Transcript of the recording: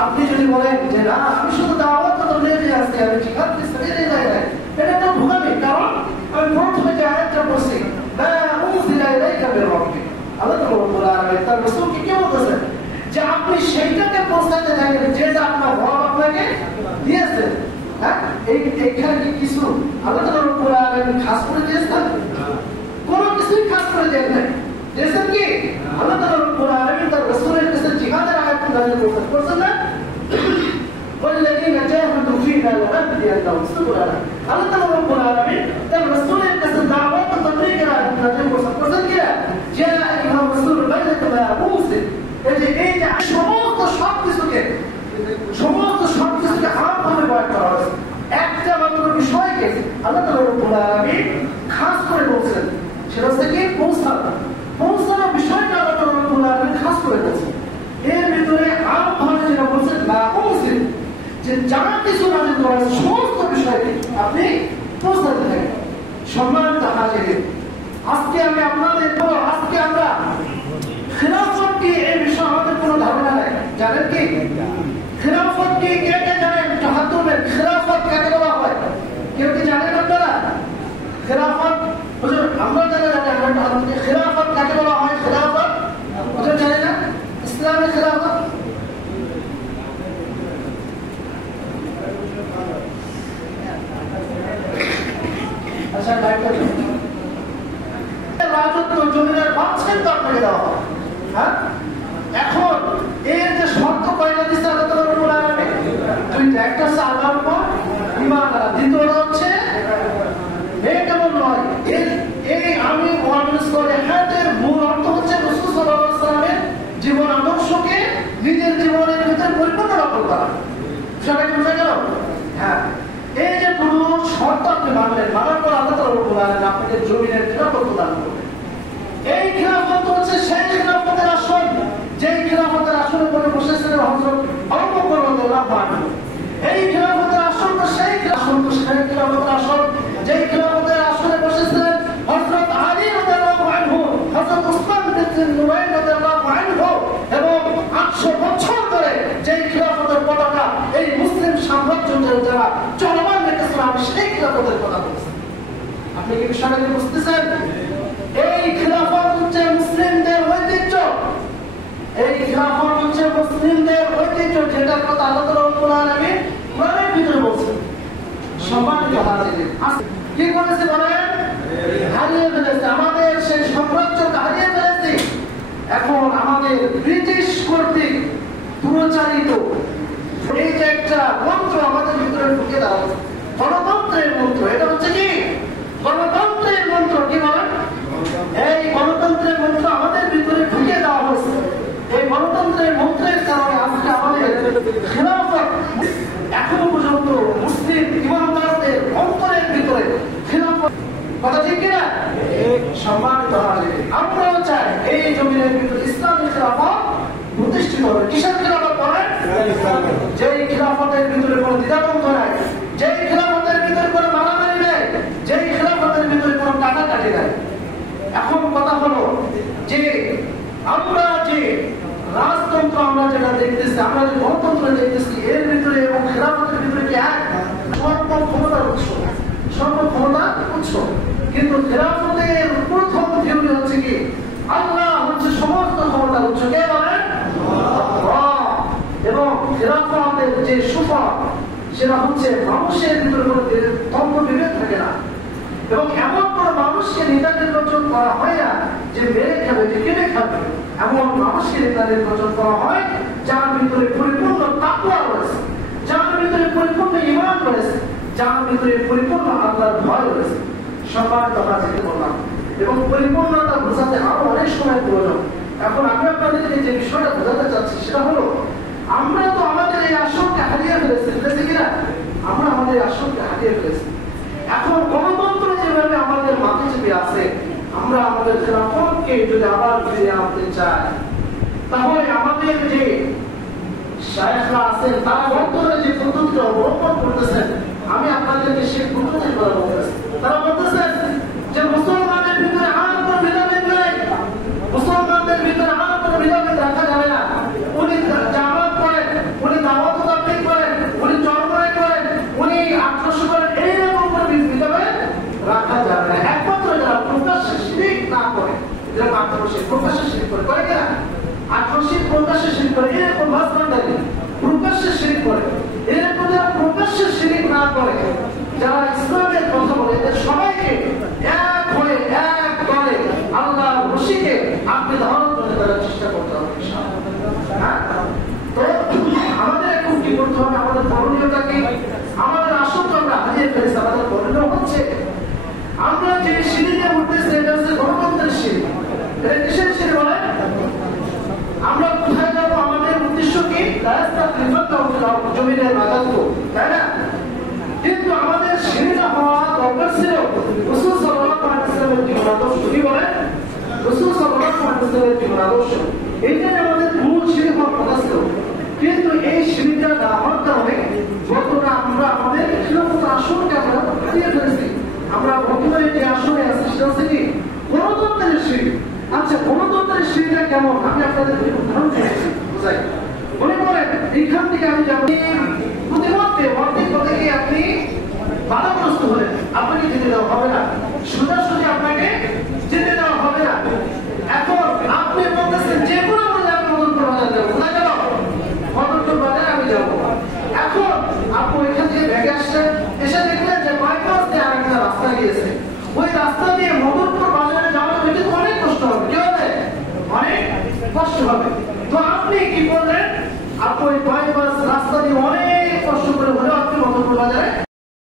আপনি যদি বলেন যে না আমি শুধু দাওয়াত তো নিয়ে আসছি, আমি জিহাদ ফি সাবিলিল্লাহ, এটা তো ভুলামি। কারণ আমি প্রথমে যে আয়াতটা বলছি মা উনজিলা ইলাইকা মির রাব্বিক, আল্লাহ রাব্বুল আলামিন তার রাসূলকে কি বলতেছেন যে আপনি সেইটাকে পৌঁছাতে থাকেন যেটা আপনার রব আপনাকে দিয়েছে। হ্যাঁ, এইখানে কি কিছু আল্লাহ রাব্বুল আলামিন খাস করে দিয়েছেন? কোনো কিছুই খাস করে দেন নাই। দিয়েছেন কি আল্লাহ রাব্বুল আলামিন তার রাসূলের কাছে জিহাদের আয়াত নাযিল করছেন না? والذين جاهدوا فينا لنهدينهم سبلنا, আল্লাহ রাব্বুল আলামিন তার রাসূলের কাছে দাওয়াত ও তাবলীগের আয়াত নাযিল করছেন কি যা আইয়ুহার রাসূল বাল্লিগ মা উরসিল। এই যে সমস্ত সবকিছুকে আলাদাভাবে বয়ান করা হয়েছে, একটা মাত্র বিষয়কে আল্লাহ রাব্বুল আলামিন খাস করে বলছেন, সেটা হচ্ছে কি পৌঁছানো বিষয়টা আল্লাহ রাব্বুল আলামিন খাস করে বলছেন। এর ভিতরে আলাদাভাবে যেটা বলছেন মা উরসিল, যে যারা কিছু নাযিল করা হয়েছে সমস্ত বিষয়কে আপনি পৌঁছাতে থাকেন। সম্মানিত হাজিরিন, আজকে আমরা খিলাফত কি এই বিষয়ে আমাদের কোনো ধারণা নাই। জানেন কি খিলাফত কি? কে কে জানেন? তাহাতুমের খিলাফত কাকে বলা হয়? কেউ কি জানেন আপনারা? খিলাফত হুজুর আমরা জানি না, আমরা তাহাতুমকে খিলাফত কাকে বলা হয়? খিলাফত হুজুর জানে না? ইসলামী খিলাফত আচ্ছা রাজত্ব জমিনের বাঁচেন তো আপনাকে দেওয়া হয়। হ্যাঁ, এখন এর যে শর্ত কয়টা দিচ্ছে আল্লাহ রাব্বুল আলামিন? দুইটা, একটা হচ্ছে আল্লাহর উপর ঈমান আনা, দ্বিতীয়টা হচ্ছে কেমন নয়। এই আমি হাতের মূল অর্থ হচ্ছে রাসূল সাল্লাল্লাহু আলাইহি ওয়াসাল্লামের জীবন আদর্শকে নিজের জীবনের ভিতরে পরিপূর্ণ করা। সেটা কি বুঝা গেল? হ্যাঁ, এই যে পুরো শর্ত আপনি মানার পর আল্লাহ রাব্বুল আলামিন আপনাকে জমিনের খিলাফত প্রদান করবেন। এই খিলাফত হচ্ছে সেই খিলাফতের আসন, যেই খিলাফতের আসনের উপরে বসেছিলেন হযরত আবু বকর রাদিয়াল্লাহু আনহু। এই খিলাফতের আসন তো সেই খিলাফতের আসন যেই খিলাফতের আসনে বসেছিলেন হযরত আলী রাদিয়াল্লাহু আনহু, হযরত উসমান বিন নুরাইন রাদিয়াল্লাহু আনহু, এবং 800 বছর ধরে যেই খিলাফতের পতাকা এই মুসলিম সাম্রাজ্যের যারা চলমান রেখেছিলেন, আমি সেই খিলাফতের কথা বলছি। আপনি কি বিষয়টা বুঝতেছেন? এই খিলাফত হচ্ছে মুসলিমদের ঐতিহ্য, এই খিলাফত হচ্ছে মুসলিমদের ঐতিহ্য, যেটার কথা আল্লাহ রাব্বুল আলামিন কোরআনের ভিতরে বলছেন। সম্মানিত হাজিরিন, কি করেছে বলেন? হারিয়ে ফেলেছে, আমাদের সেই সাম্রাজ্যকে হারিয়ে ফেলেছে। এখন আমাদের ব্রিটিশ কর্তৃক পুরোচারিত এই যে একটা মন্ত্র আমাদের ভিতরে ঢুকে দেওয়া হচ্ছে, গণতন্ত্রের মন্ত্র। এটা হচ্ছে কি গণতন্ত্রের মন্ত্র? কি বলেন? এই গণতন্ত্রের মন্ত্র আমাদের ভিতরে ঢুকে দেওয়া হয়েছে। এই গণতন্ত্রের মন্ত্রের কারণে আজকে আমাদের খিলাফত এখনো পর্যন্ত মুসলিম ইমানদারদের অন্তরের ভিতরে খিলাফত, কথা ঠিক কিনা? সম্মানিত হাজিরিন, আমরাও চাই এই জমিনের ভিতরে ইসলামী খিলাফত প্রতিষ্ঠিত হবে। কিসের খিলাফত বলেন? যেই খিলাফতের ভিতরে কোনো দ্বিধাদ্বন্দ্ব নাই, যেই খিলাফতের ভিতরে কোনো মারামারি নাই, যেই খিলাফতের ভিতরে কোনো কাটাকাটি নাই। এখন কথা হলো যে আমরা যে রাজতন্ত্র আমরা যেটা দেখতেছি, আমরা যে গণতন্ত্র দেখতেছি, এর ভিতরে এবং খিলাফতের ভিতরে কি এক সর্বক্ষমতার উৎস। কিন্তু খিলাফতের প্রথম থিওরি হচ্ছে কি আল্লাহ হচ্ছে সমস্ত ক্ষমতার উৎস। কে বলেন? এবং খিলাফতের যে সুফল সেটা হচ্ছে মানুষের ভিতরে কোনো দ্বন্দ্ব বিভেদ থাকে না, এবং এমন কোনো মানুষকে নেতা নির্বাচন করা হয় না যে মেরে খাবে, যে কেটে খাবে। এমন মানুষকে নেতা নির্বাচন করা হয় যার ভিতরে পরিপূর্ণ তাকওয়া রয়েছে, যার ভিতরে পরিপূর্ণ ঈমান রয়েছে, যার ভিতরে পরিপূর্ণ আল্লাহর ভয় রয়েছে। সম্মানিত হাজিরিন বললাম, এবং পরিপূর্ণতা বোঝাতে আরো অনেক সময় প্রয়োজন। এখন আমি আপনাদেরকে যে বিষয়টা বোঝাতে চাচ্ছি সেটা হলো, আমরা তো আমাদের এই আসনকে হারিয়ে ফেলেছি কিনা? আমরা আমাদের আসনকে হারিয়ে ফেলেছি। এখন গণতন্ত্র যেভাবে আমাদের মাথা চেপে আছে, আমরা আমাদের খিলাফতকে যদি আবার ফিরিয়ে আনতে চাই, তাহলে আমাদের যে শায়েখরা আছেন তারা বর্তমানে যে পদ্ধতি অবলম্বন করতেছেন, আমি আপনাদেরকে সেই পদ্ধতির কথা বলতেছি। তারা বলতেছেন যে মুসলমানের ভিতরে আর কোনো ভেদাভেদ নাই, যেরকম আক্রোশে প্রকাশ্যে শিরিক করে, করে কিনা? আক্রোশে প্রকাশ্যে শিরিক করে, এরকম মাঝখানটাকে প্রকাশ্যে শিরিক করে। এরকম যারা প্রকাশ্যে শিরিক না করে, যারা ইসলামের কথা বলে, এদের সবাইকে এক হয়ে এক করে আল্লাহর রশিকে আপনি ধারণ করে দেওয়ার চেষ্টা করতে হবে। হ্যাঁ, তো আমাদের এখন কি করতে হবে? আমাদের করণীয়টা কি? আমাদের আসল তো আমরা হারিয়ে ফেলেছি। আমাদের করণীয় হচ্ছে আমরা যে সিঁড়িতে উঠতেছি এটা হচ্ছে গণতন্ত্রের সিঁড়ি। এটা কিসের সিঁড়ি বলে? আমরা কোথায় যাবো? আমাদের উদ্দেশ্য কি? জমিনের রাজত্ব, তাই না? কিন্তু আমাদের সিঁড়িটা হওয়া দরকার ছিল রাসূল সাল্লাল্লাহু আলাইহি ওয়াসাল্লামের জীবন আদর্শ। কি বলে? রাসূল সাল্লাল্লাহু আলাইহি ওয়াসাল্লামের জীবন আদর্শ, এইটাই আমাদের মূল সিঁড়ি হওয়ার কথা ছিল। কিন্তু এই সিঁড়িটা না হওয়ার কারণে বর্তমানে আমরা আমাদের খিলাফত আসনকে আমরা হারিয়ে ফেলেছি। আমরা বর্তমানে যে আসনে আছি সেটা হচ্ছে কি? গণতন্ত্রের সিঁড়ি। আচ্ছা, গণতন্ত্রের সিঁড়িটা কেমন? আমি আপনাদের উদাহরণ দিয়েছি, বুঝাই। মনে করেন এইখান থেকে আমি যাবো প্রতিমধ্যে অর্ধেক পথে গিয়ে আপনি বাধাগ্রস্ত হলেন, আপনাকে যেতে দেওয়া হবে না, সোজাসুজি আপনাকে যেতে দেওয়া হবে না। এখন আপনি বলতেছেন যে কোনো বলে আমি মদনপুর বাজার যাবো, কোথায় যাবো? মদনপুর বাজারে আমি যাবো। এখন আপনি ওইখান থেকে ভেগে আসছেন, এসে দেখলেন যে বাইপাস দিয়ে আর একটা রাস্তা গিয়েছে। ওই রাস্তা দিয়ে মদনপুর বাজারে যাওয়াটা কিন্তু অনেক কষ্ট হবে। কি হবে? অনেক কষ্ট হবে।